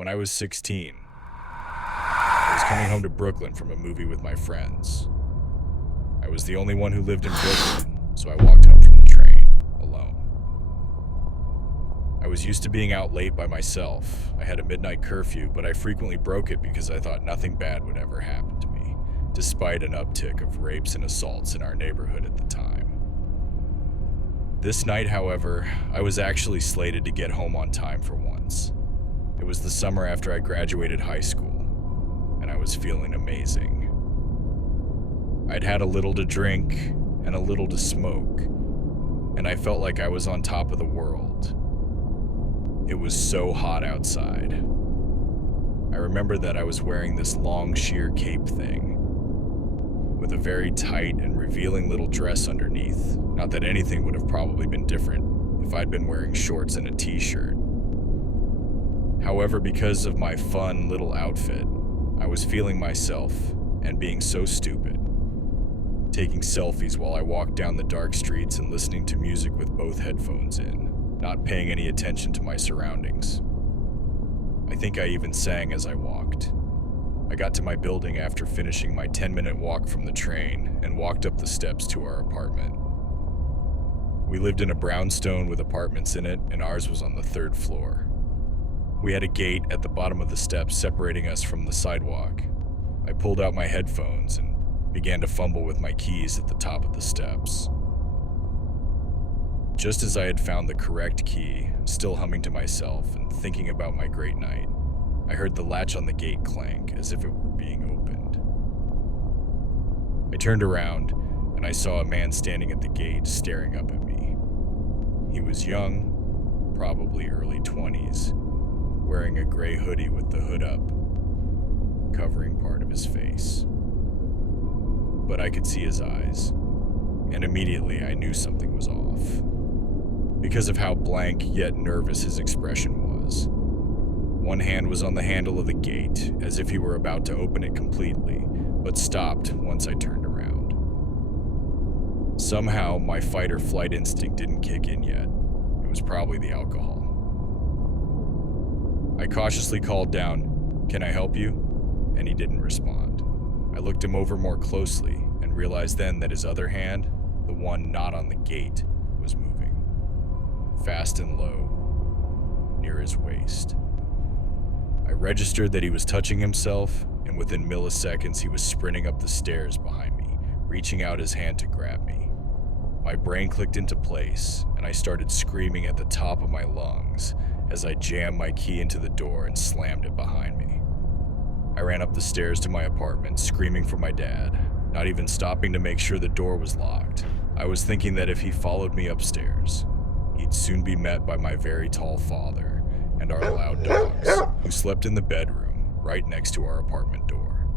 When I was 16, I was coming home to Brooklyn from a movie with my friends. I was the only one who lived in Brooklyn, so I walked home from the train, alone. I was used to being out late by myself. I had a midnight curfew, but I frequently broke it because I thought nothing bad would ever happen to me, despite an uptick of rapes and assaults in our neighborhood at the time. This night, however, I was actually slated to get home on time for once. It was the summer after I graduated high school, and I was feeling amazing. I'd had a little to drink and a little to smoke, and I felt like I was on top of the world. It was so hot outside. I remember that I was wearing this long sheer cape thing, with a very tight and revealing little dress underneath. Not that anything would have probably been different if I'd been wearing shorts and a t-shirt. However, because of my fun little outfit, I was feeling myself and being so stupid. Taking selfies while I walked down the dark streets and listening to music with both headphones in, not paying any attention to my surroundings. I think I even sang as I walked. I got to my building after finishing my 10-minute walk from the train and walked up the steps to our apartment. We lived in a brownstone with apartments in it, and ours was on the 3rd floor. We had a gate at the bottom of the steps separating us from the sidewalk. I pulled out my headphones and began to fumble with my keys at the top of the steps. Just as I had found the correct key, still humming to myself and thinking about my great night, I heard the latch on the gate clank as if it were being opened. I turned around and I saw a man standing at the gate staring up at me. He was young, probably early 20s, wearing a gray hoodie with the hood up, covering part of his face. But I could see his eyes, and immediately I knew something was off, because of how blank yet nervous his expression was. One hand was on the handle of the gate, as if he were about to open it completely, but stopped once I turned around. Somehow, my fight or flight instinct didn't kick in yet. It was probably the alcohol. I cautiously called down, "Can I help you?" And he didn't respond. I looked him over more closely and realized then that his other hand, the one not on the gate, was moving, fast and low, near his waist. I registered that he was touching himself, and within milliseconds he was sprinting up the stairs behind me, reaching out his hand to grab me. My brain clicked into place, and I started screaming at the top of my lungs as I jammed my key into the door and slammed it behind me. I ran up the stairs to my apartment, screaming for my dad, not even stopping to make sure the door was locked. I was thinking that if he followed me upstairs, he'd soon be met by my very tall father and our loud dogs, who slept in the bedroom right next to our apartment door.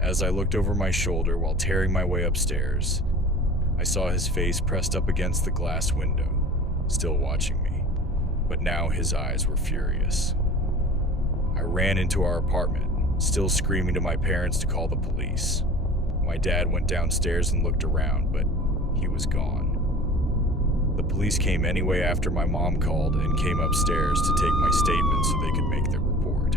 As I looked over my shoulder while tearing my way upstairs, I saw his face pressed up against the glass window, still watching me, but now his eyes were furious. I ran into our apartment, still screaming to my parents to call the police. My dad went downstairs and looked around, but he was gone. The police came anyway after my mom called and came upstairs to take my statement so they could make their report.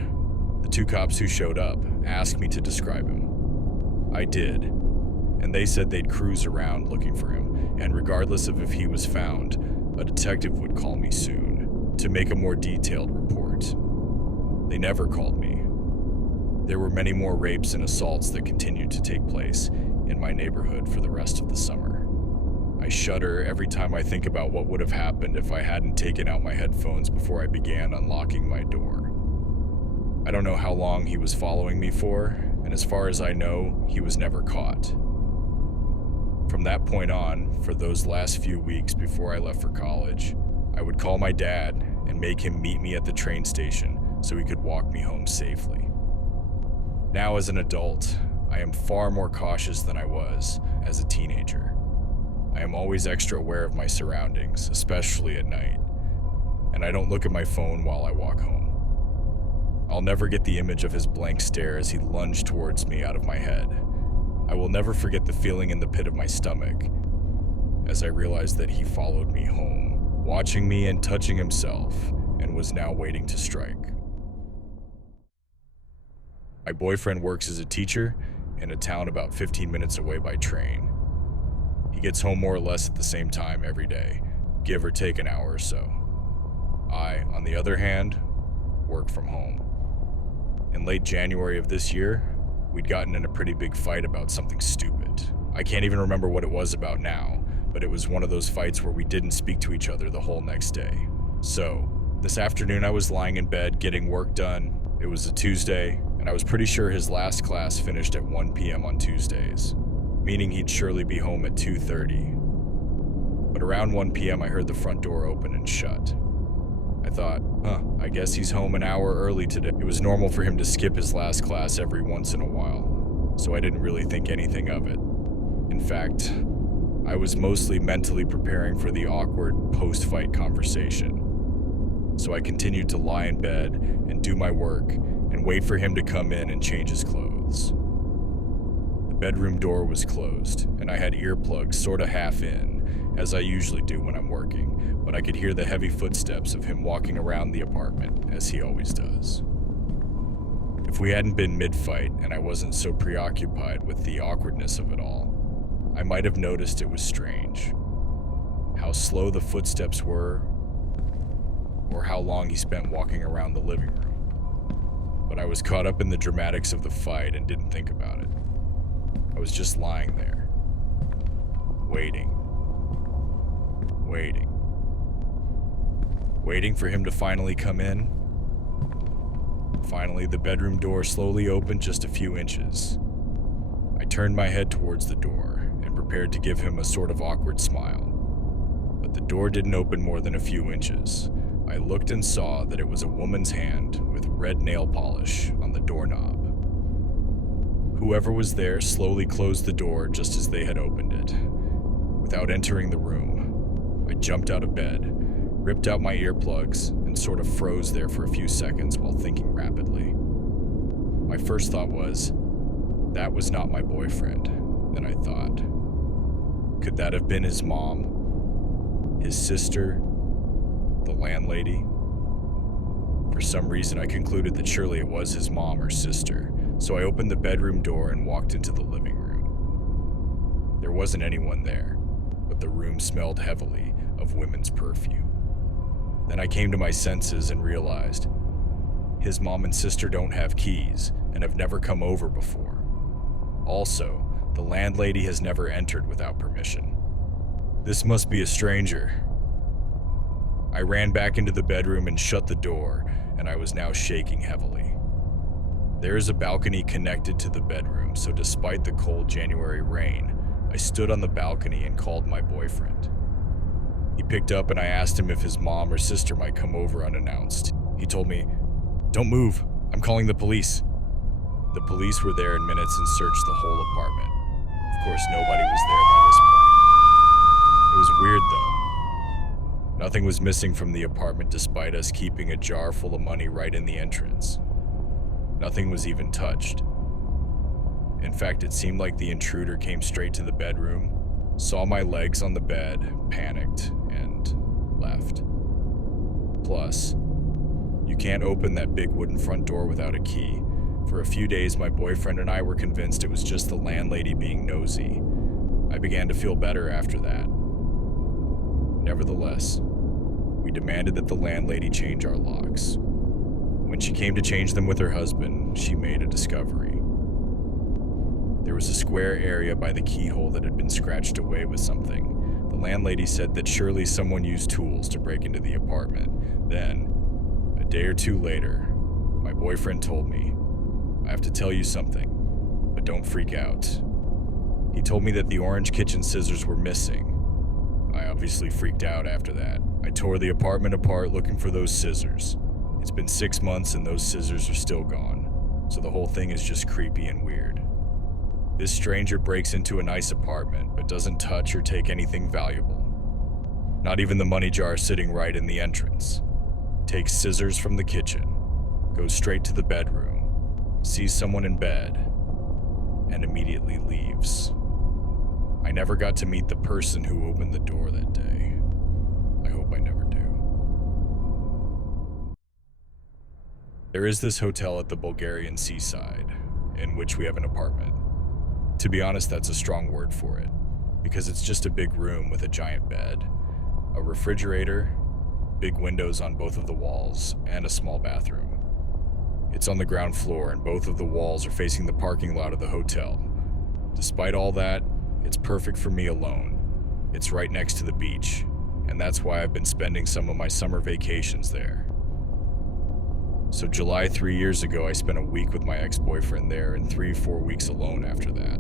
The 2 cops who showed up asked me to describe him. I did, and they said they'd cruise around looking for him, and regardless of if he was found, a detective would call me soon to make a more detailed report. They never called me. There were many more rapes and assaults that continued to take place in my neighborhood for the rest of the summer. I shudder every time I think about what would have happened if I hadn't taken out my headphones before I began unlocking my door. I don't know how long he was following me for, and as far as I know, he was never caught. From that point on, for those last few weeks before I left for college, I would call my dad and make him meet me at the train station so he could walk me home safely. Now as an adult, I am far more cautious than I was as a teenager. I am always extra aware of my surroundings, especially at night, and I don't look at my phone while I walk home. I'll never get the image of his blank stare as he lunged towards me out of my head. I will never forget the feeling in the pit of my stomach as I realized that he followed me home, watching me and touching himself, and was now waiting to strike. My boyfriend works as a teacher in a town about 15 minutes away by train. He gets home more or less at the same time every day, give or take an hour or so. I, on the other hand, work from home. In late January of this year, we'd gotten in a pretty big fight about something stupid. I can't even remember what it was about now, but it was one of those fights where we didn't speak to each other the whole next day. So, this afternoon I was lying in bed getting work done. It was a Tuesday, and I was pretty sure his last class finished at 1 p.m. on Tuesdays, meaning he'd surely be home at 2:30. But around 1 p.m. I heard the front door open and shut. I thought, I guess he's home an hour early today. It was normal for him to skip his last class every once in a while, so I didn't really think anything of it. In fact, I was mostly mentally preparing for the awkward post-fight conversation. So I continued to lie in bed and do my work and wait for him to come in and change his clothes. The bedroom door was closed, and I had earplugs sorta half in, as I usually do when I'm working, but I could hear the heavy footsteps of him walking around the apartment, as he always does. If we hadn't been mid-fight and I wasn't so preoccupied with the awkwardness of it all, I might have noticed it was strange. How slow the footsteps were, or how long he spent walking around the living room. But I was caught up in the dramatics of the fight and didn't think about it. I was just lying there, waiting for him to finally come in. Finally, the bedroom door slowly opened just a few inches. I turned my head towards the door and prepared to give him a sort of awkward smile. But the door didn't open more than a few inches. I looked and saw that it was a woman's hand with red nail polish on the doorknob. Whoever was there slowly closed the door just as they had opened it. Without entering the room, I jumped out of bed, ripped out my earplugs, and sort of froze there for a few seconds while thinking rapidly. My first thought was, that was not my boyfriend. Then I thought, could that have been his mom? His sister? The landlady? For some reason, I concluded that surely it was his mom or sister, so I opened the bedroom door and walked into the living room. There wasn't anyone there, but the room smelled heavily of women's perfume. Then I came to my senses and realized his mom and sister don't have keys and have never come over before. Also, the landlady has never entered without permission. This must be a stranger. I ran back into the bedroom and shut the door, and I was now shaking heavily. There is a balcony connected to the bedroom, so despite the cold January rain, I stood on the balcony and called my boyfriend. He picked up and I asked him if his mom or sister might come over unannounced. He told me, "Don't move, I'm calling the police." The police were there in minutes and searched the whole apartment. Of course, nobody was there by this point. It was weird though. Nothing was missing from the apartment despite us keeping a jar full of money right in the entrance. Nothing was even touched. In fact, it seemed like the intruder came straight to the bedroom, saw my legs on the bed, panicked, and left. Plus, you can't open that big wooden front door without a key. For a few days, my boyfriend and I were convinced it was just the landlady being nosy. I began to feel better after that. Nevertheless, we demanded that the landlady change our locks. When she came to change them with her husband, she made a discovery. There was a square area by the keyhole that had been scratched away with something. The landlady said that surely someone used tools to break into the apartment. Then, a day or two later, my boyfriend told me, "I have to tell you something, but don't freak out." He told me that the orange kitchen scissors were missing. I obviously freaked out after that. I tore the apartment apart looking for those scissors. It's been 6 months and those scissors are still gone, so the whole thing is just creepy and weird. This stranger breaks into a nice apartment, but doesn't touch or take anything valuable. Not even the money jar sitting right in the entrance. Takes scissors from the kitchen, goes straight to the bedroom, sees someone in bed, and immediately leaves. I never got to meet the person who opened the door that day. I hope I never do. There is this hotel at the Bulgarian seaside in which we have an apartment. To be honest, that's a strong word for it, because it's just a big room with a giant bed, a refrigerator, big windows on both of the walls, and a small bathroom. It's on the ground floor, and both of the walls are facing the parking lot of the hotel. Despite all that, it's perfect for me alone. It's right next to the beach, and that's why I've been spending some of my summer vacations there. So July 3 years ago, I spent a week with my ex-boyfriend there and 3-4 weeks alone after that.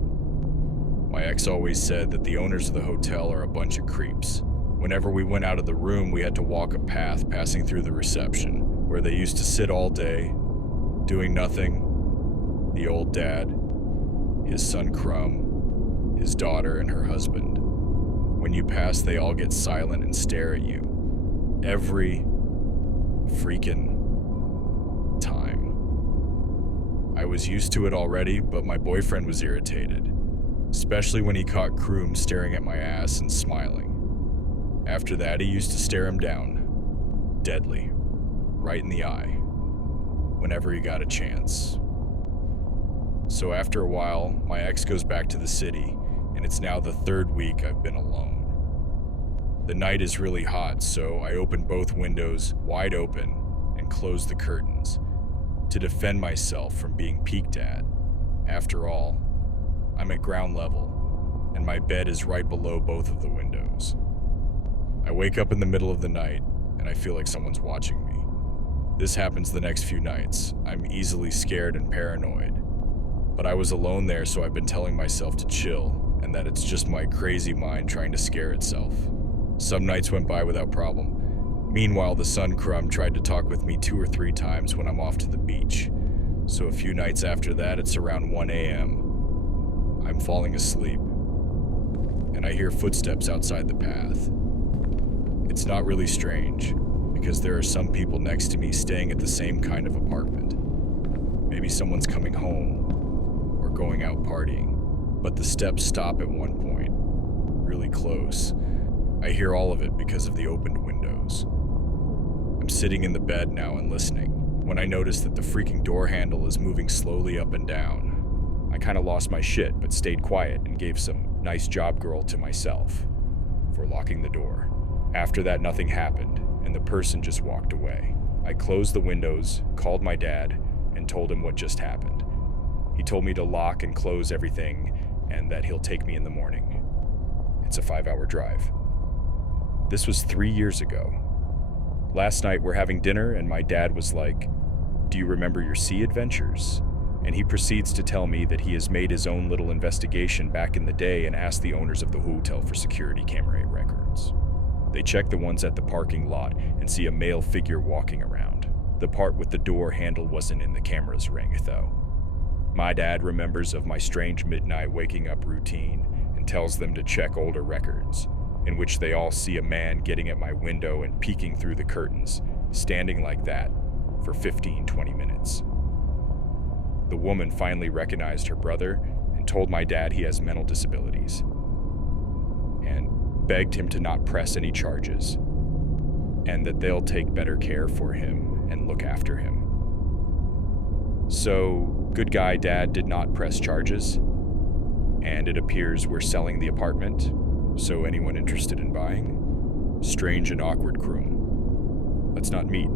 My ex always said that the owners of the hotel are a bunch of creeps. Whenever we went out of the room, we had to walk a path passing through the reception, where they used to sit all day, doing nothing. The old dad, his son Crumb, his daughter, and her husband. When you pass, they all get silent and stare at you. Every freaking time. I was used to it already, but my boyfriend was irritated, especially when he caught Kroom staring at my ass and smiling. After that, he used to stare him down, deadly, right in the eye, whenever he got a chance. So after a while, my ex goes back to the city, and it's now the 3rd week I've been alone. The night is really hot, so I open both windows wide open and close the curtains to defend myself from being peeked at. After all, I'm at ground level, and my bed is right below both of the windows. I wake up in the middle of the night, and I feel like someone's watching me. This happens the next few nights. I'm easily scared and paranoid. But I was alone there, so I've been telling myself to chill, and that it's just my crazy mind trying to scare itself. Some nights went by without problem. Meanwhile, the son Crumb tried to talk with me 2 or 3 times when I'm off to the beach. So a few nights after that, it's around 1 a.m. I'm falling asleep, and I hear footsteps outside the path. It's not really strange, because there are some people next to me staying at the same kind of apartment. Maybe someone's coming home, or going out partying. But the steps stop at one point, really close. I hear all of it because of the opened windows. I'm sitting in the bed now and listening, when I notice that the freaking door handle is moving slowly up and down. I kinda lost my shit, but stayed quiet and gave some nice job girl to myself for locking the door. After that, nothing happened, and the person just walked away. I closed the windows, called my dad, and told him what just happened. He told me to lock and close everything, and that he'll take me in the morning. It's a 5-hour drive. This was 3 years ago. Last night we're having dinner, and my dad was like, "Do you remember your sea adventures?" And he proceeds to tell me that he has made his own little investigation back in the day and asked the owners of the hotel for security camera records. They check the ones at the parking lot and see a male figure walking around. The part with the door handle wasn't in the camera's ring, though. My dad remembers of my strange midnight waking up routine and tells them to check older records, in which they all see a man getting at my window and peeking through the curtains, standing like that for 15-20 minutes. The woman finally recognized her brother and told my dad he has mental disabilities, and begged him to not press any charges, and that they'll take better care for him and look after him. So, good guy dad did not press charges, and it appears we're selling the apartment, so anyone interested in buying? Strange and awkward Kroom. Let's not meet.